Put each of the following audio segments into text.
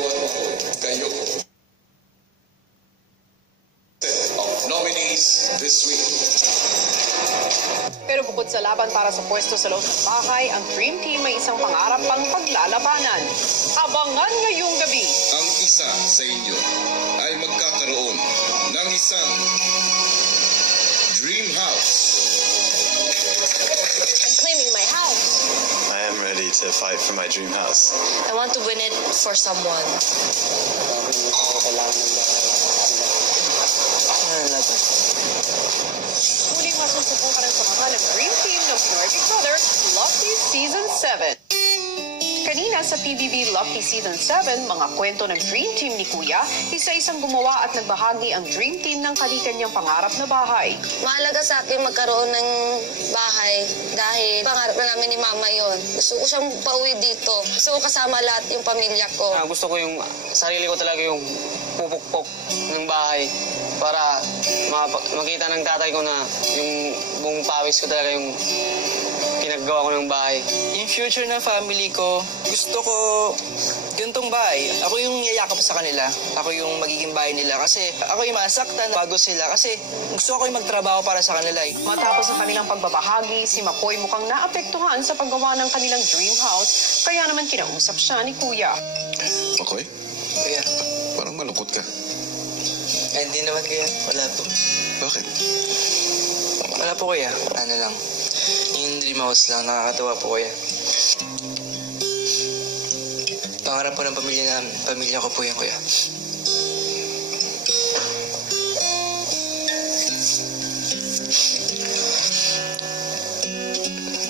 Iboto ko kayo. Of nominees this week. Pero bukod sa laban para sa pwesto sa loob ng bahay, ang Dream Team may isang pangarap pang paglalabanan. Abangan ngayong gabi. Ang isa sa inyo ay magkakaroon ng isang Dream House. I'm claiming my house. I am ready to fight for my dream house. I want to win it for someone. Muling masusubukan ang samahan ng Dream Team ng Pinoy Big Brother Lucky Season 7. Kanina sa PBB Lucky Season 7, mga kwento ng Dream Team ni Kuya, isa-isang gumawa at nagbahagi ang Dream Team ng kani-kanyang pangarap na bahay. Mahalaga sa akin magkaroon ng bahay dahil pangarap na namin ni Mama yon. Gusto ko siyang pauwi dito. Gusto ko kasama lahat yung pamilya ko. Gusto ko yung sarili ko talaga yung pupukpok ng bahay para makita ng tatay ko na yung buong pawis ko talaga yung pinaggawa ko ng bahay. Yung future ng family ko, gusto ko ganitong bahay. Ako yung yayakap sa kanila. Ako yung magiging bahay nila. Kasi ako yung masaktan bago sila. Kasi gusto ko yung magtrabaho para sa kanila. Matapos ang kanilang pagbabahagi, si McCoy mukhang naapektuhan sa paggawa ng kanilang dream house. Kaya naman kinausap siya ni Kuya. McCoy? Kuya. Parang malungkot ka. Eh, hindi naman kuya. Wala po. Bakit? Wala po kuya. Ano lang. Yung dream house lang. Nakakatawa po kuya. Pangarap po ng pamilya ko po yan kuya.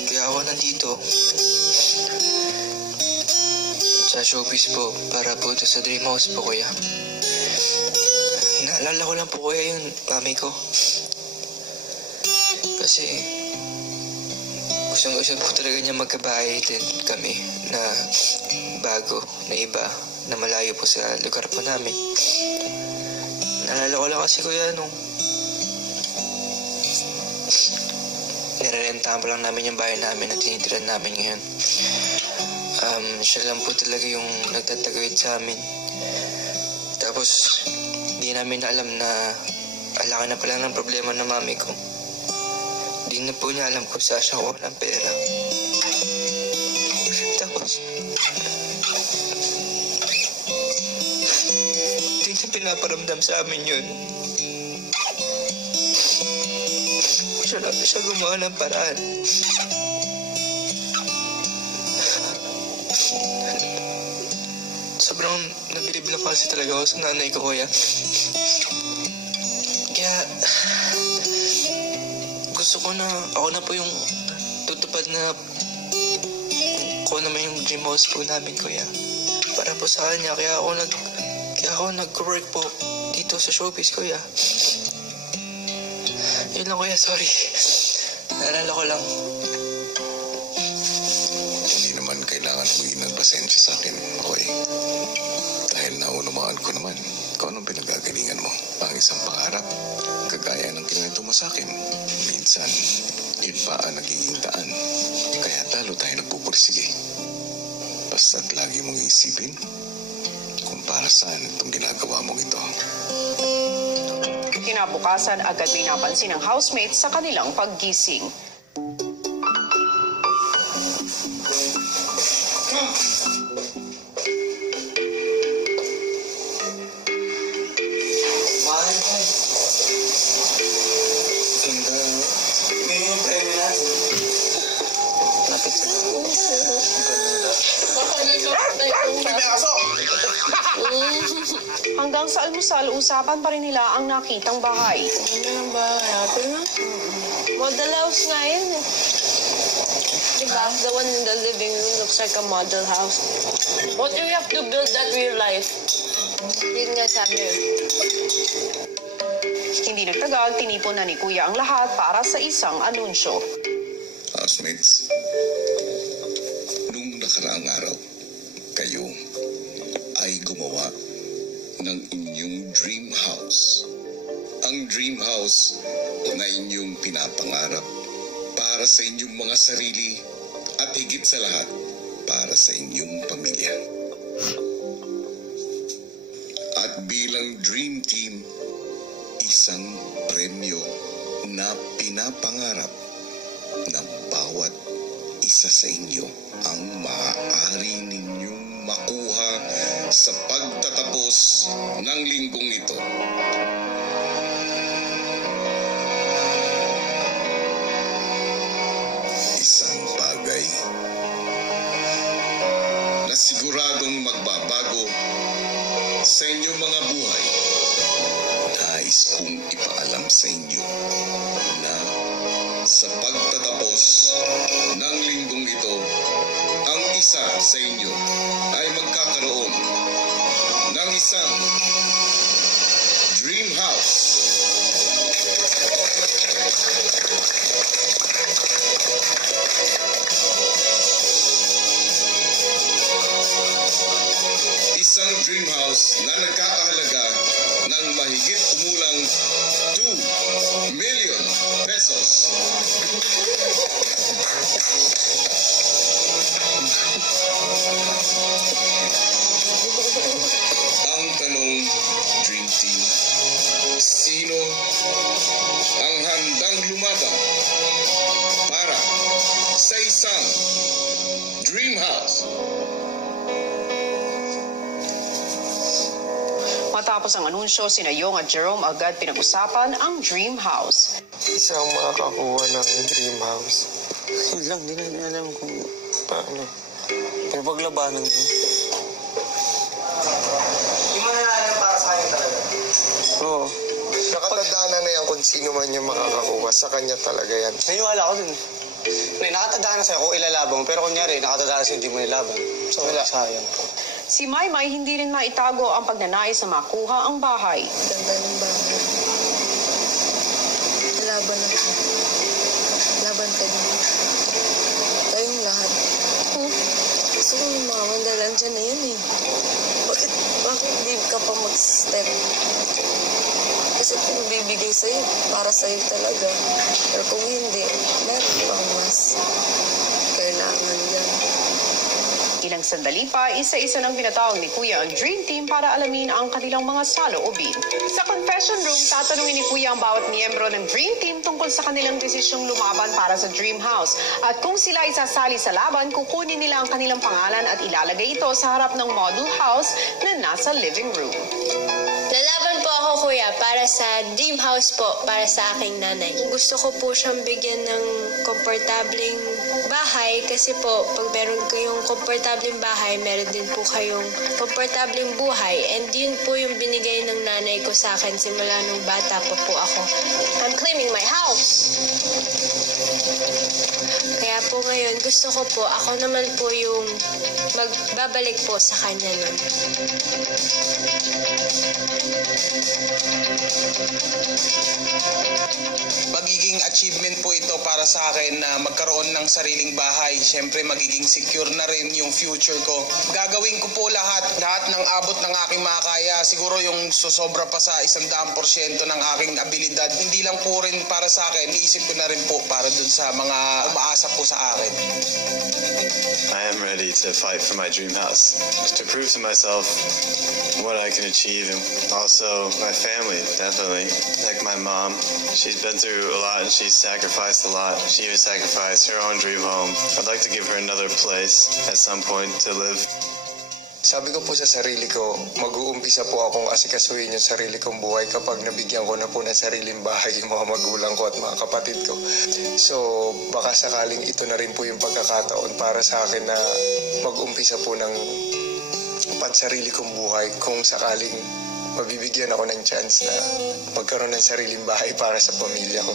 Kaya ako nandito sa showbiz po para po sa dream house po kuya. Naalala ko lang po kuya yung mami ko. Kasi gusto po talaga niya magkabahay din kami na bago, na iba, na malayo po sa lugar po namin. Naalala ko lang kasi kuya nung nirerentahan pa lang namin yung bahay namin na tinitiran namin ngayon. Siya lang po talaga yung nagtatagawid sa amin. Tapos hindi namin alam na alaki na pala ng problema ng mami ko. Hindi na po niya alam kung saan siya kuha ng pera. Tapos hindi niya pinaparamdam sa amin yun. Siya gumawa ng paraan. Sobrang nabilib na kasi talaga ako sa nanay ko, kuya. Kaya gusto ko na, ako na po yung tutupad na ko naman yung dream house po namin, kuya. Para po sa kanya, kaya ako nag-work po dito sa showbiz, kuya. Yun lang, kuya, sorry. Naalala ko lang. Hindi naman kailangan maging ng pasensya sa akin, McCoy. Dahil naunawaan ko naman kung anong pinagagalingan mo. Ang isang pangarap, kagaya ng kinuwento mo sa akin. Minsan, yun pa ang nagiging daan. Kaya talo tayo nagpupursige. Basta't lagi mong isipin kung para saan itong ginagawa mong ito. Kinabukasan, agad may napansin ng housemates sa kanilang paggising. Hanggang sa almusal, usapan pa rin nila ang nakitang bahay. Ano ng bahay natin na? Model house nga yun eh. Diba? The one in the living room looks like a model house. What do you have to build that real life? Yun nga sabi. Hindi nagtagal, tinipon na ni Kuya ang lahat para sa isang anunsyo. Housemates, nung nakaraang araw, kayo ay gumawa ng inyong dream house. Ang dream house na inyong pinapangarap para sa inyong mga sarili at higit sa lahat para sa inyong pamilya. bilang Dream Team, isang premyo na pinapangarap na bawat isa sa inyo ang maaari ninyong makuha sa pagtatapos ng linggong ito. Isang bagay na siguradong magbabago sa inyong mga buhay. Nais kong ipaalam sa inyo na sa pagtatapos ng linggong ito, ang isa sa inyo ay magkakaroon ng isang dream house. Isang dream house na nagkakahalaga ng mahigit kumulang 2 million pesos. Ang tanong, Dream Team, sino ang handang lumaban para sa isang dream house? Matapos ang anunsyo, sina Yong at Jerome agad pinag-usapan ang dream house. Isang makakakuha ng dream house. Yun lang, di na alam kung paano. Pero paglabanan ko. Yung mga nalalang para sa kanya talaga? Oo. Nakatandaan na yan kung sino man yung makakakuha. Sa kanya talaga yan. Naniwala ko dun. Nakatandaan na sa'yo kung ilalabang, pero kunyari, nakatandaan na sa'yo hindi mo nilaban. So, wala. Sayang. Si Maymay hindi rin maitago ang pagnanais na makuha ang bahay. Ganda ng bahay. Laban na ko. Laban ka din. Tayong lahat. Gusto ko yung mga mandalan dyan na yan eh. Bakit di ka pa mag-step? Kasi kung bibigay sa'yo, para sa'yo talaga. Pero kung hindi, meron pang mas kailangan yan. Ilang sandali pa, isa-isa nang pinatawag ni Kuya ang Dream Team para alamin ang kanilang mga saloobin. Sa confession room, tatanungin ni Kuya ang bawat miyembro ng Dream Team tungkol sa kanilang desisyong lumaban para sa Dream House. At kung sila isasali sa laban, kukunin nila ang kanilang pangalan at ilalagay ito sa harap ng model house na nasa living room. Lalaban po ako, Kuya, para sa dream house po, para sa aking nanay. Gusto ko po siyang bigyan ng komportableng bahay kasi po, pag meron kayong komportableng bahay, meron din po kayong komportableng buhay. And yun po yung binigay ng nanay ko sa akin simula nung bata pa po ako. I'm claiming my house. Kaya po ngayon, gusto ko po, ako naman po yung magbabalik po sa kanya nun. Magiging achievement po ito para sa akin na magkaroon ng sariling bahay. Siyempre magiging secure na rin yung future ko. Gagawin ko po lahat ng abot ng aking makakaya. Siguro yung susobra pa sa 100% ng aking abilidad. Hindi lang po rin para sa akin, iisip ko na rin po para dun sa mga umaasa po sa akin. I am ready to fight for my dream house, to prove to myself what I can achieve, and also my family, definitely. Like my mom, she's been through a lot and she's sacrificed a lot. She even sacrificed her own dream home. I'd like to give her another place at some point to live. Sabi ko po sa sarili ko, mag-uumpisa po akong asikasuhin yung sarili kong buhay kapag nabigyan ko na po ng sariling bahay yung mga magulang ko at mga kapatid ko. So, baka sakaling ito na rin po yung pagkakataon para sa akin na mag-umpisa po ng pansarili kong buhay kung sakaling mabibigyan ako ng chance na magkaroon ng sariling bahay para sa pamilya ko.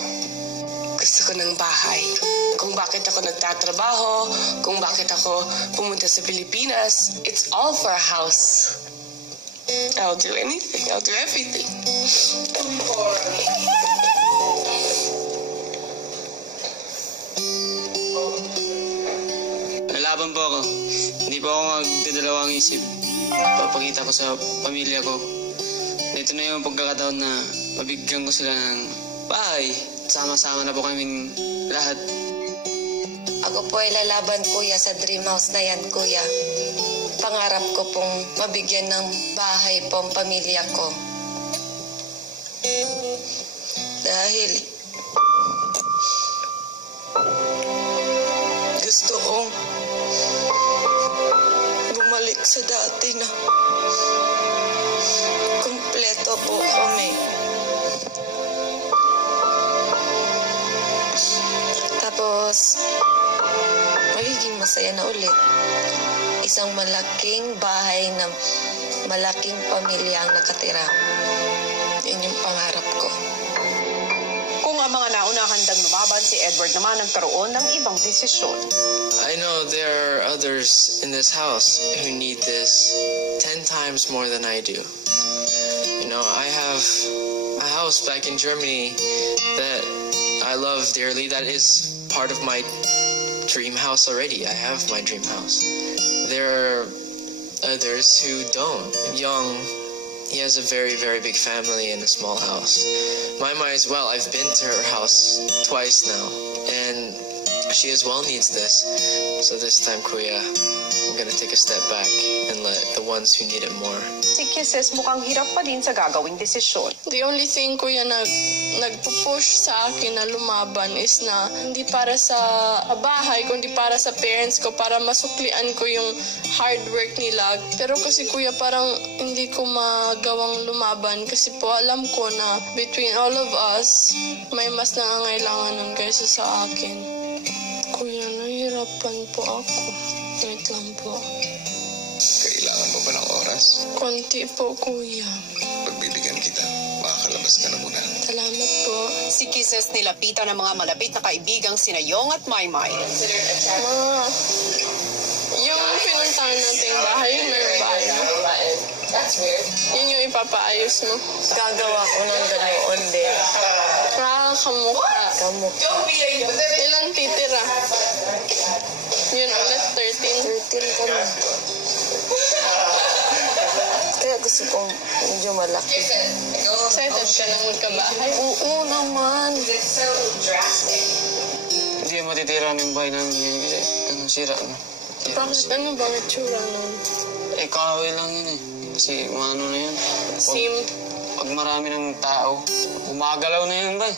Gusto ko ng bahay. Kung bakit ako nagtatrabaho, kung bakit ako pumunta sa Pilipinas, it's all for a house. I'll do anything. I'll do everything. Lalaban po ako. Hindi po ako magdadalawang isip. Papakita ko sa pamilya ko. Ito na yung pagkakataon na mabigyan ko sila ng bahay. Sama-sama na po kaming lahat. Ako po ay lalaban, Kuya, sa dream house na yan, Kuya. Pangarap ko pong mabigyan ng bahay po ang pamilya ko. Dahil gusto kong bumalik sa dati na kumpleto po kami. Tapos, magiging masaya na ulit. Isang malaking bahay na malaking pamilya ang nakatira. Yun yung pangarap ko. Kung ang mga nauna handang lumaban, si Edward naman nagkaroon ng ibang desisyon. I know there are others in this house who need this 10 times more than I do. You know, I have a house back in Germany that I love dearly. That is part of my dream house already. I have my dream house. There are others who don't. Young, he has a very, very big family and a small house. Mama as well, I've been to her house twice now, and she as well needs this. So this time, Kuya, I'm gonna take a step back and let the ones who need it more. Si Kisses mukhang hirap pa din sa gagawing desisyon. The only thing, Kuya, nagpupush sa akin na lumaban is na hindi para sa bahay, kundi para sa parents ko, para masuklian ko yung hard work nila. Pero kasi, Kuya, parang hindi ko magawang lumaban kasi po alam ko na between all of us, may mas nangangailangan nun kaysa sa akin. Kuya, nahihirapan po ako. Wait lang po. Kailangan mo ba ng oras? Konti po, Kuya. Pagbibigyan kita, makakalabas ka na muna. Salamat po. Si Kisses nilapitan ng mga malapit na kaibigang sina Yong at Maymay. Ma, yung pinuntahan nating bahay, yun na yung bahay mo. Yun yung ipapaayos mo. Gagawa ko ng ganoon din. Kamukha. Ilang titira? Yun ulit, 13. 13 kami. Kaya gusto kong medyo malaki. Excited ka na magkabahay? Oo naman. Hindi yung matitira ng bahay namin ngayon kasi sira na. Bakit ano bang itsura nun? Kahoy lang yun eh. Kasi ano na yun. Pag marami ng tao, gumagalaw na yun ba?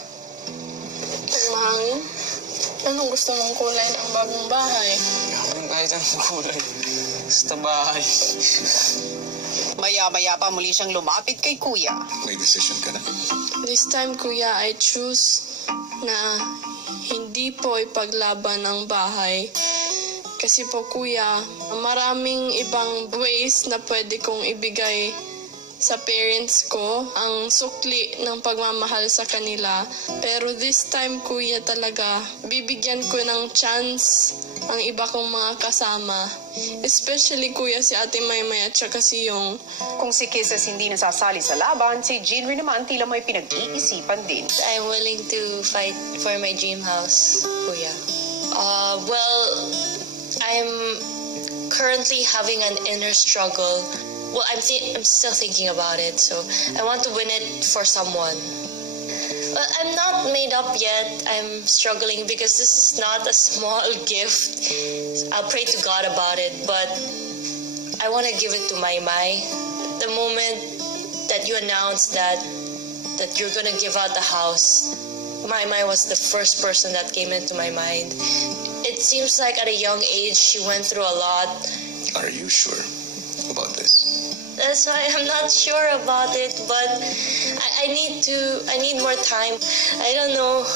Pag mahangin? Anong gusto mong kulay ng bagong bahay? Kahit ang kulay. Basta bahay. Maya-maya pa muli siyang lumapit kay Kuya. May decision ka na? This time, Kuya, I choose na hindi po ipaglaban ang bahay. Kasi po, Kuya, maraming ibang ways na pwede kong ibigay sa parents ko ang sukli ng pagmamahal sa kanila. Pero this time, Kuya, talaga, bibigyan ko ng chance ang iba kong mga kasama. Especially, Kuya, si Ate Maymay at saka si Yong. Kung si Kisses hindi nasasali sa laban, si Jinri naman tila may pinag-iisipan din. I'm willing to fight for my dream house, Kuya. Well, I'm currently having an inner struggle. Well, I'm still thinking about it, so I want to win it for someone. Well, I'm not made up yet. I'm struggling because this is not a small gift. I'll pray to God about it, but I want to give it to Maymay. The moment that you announced that you're gonna give out the house, Maymay was the first person that came into my mind. It seems like at a young age she went through a lot. Are you sure about this? That's why I'm not sure about it, but I need more time. I don't know.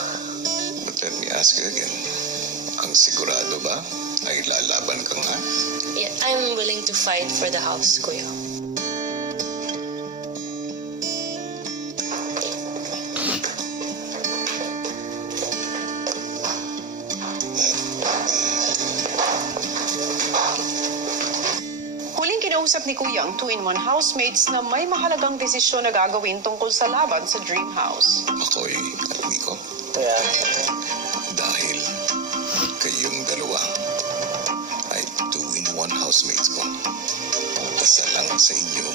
But let me ask you again. Ang sigurado ba ay lalaban ka nga? Yeah, I'm willing to fight for the house, Kuya. Kinausap ni Kuya ang 2-in-1 housemates na may mahalagang desisyon na gagawin tungkol sa laban sa Dream House. Makoy at Nico. Kaya, Dahil kayong dalawa ay 2-in-1 housemates ko. Isa lang sa inyo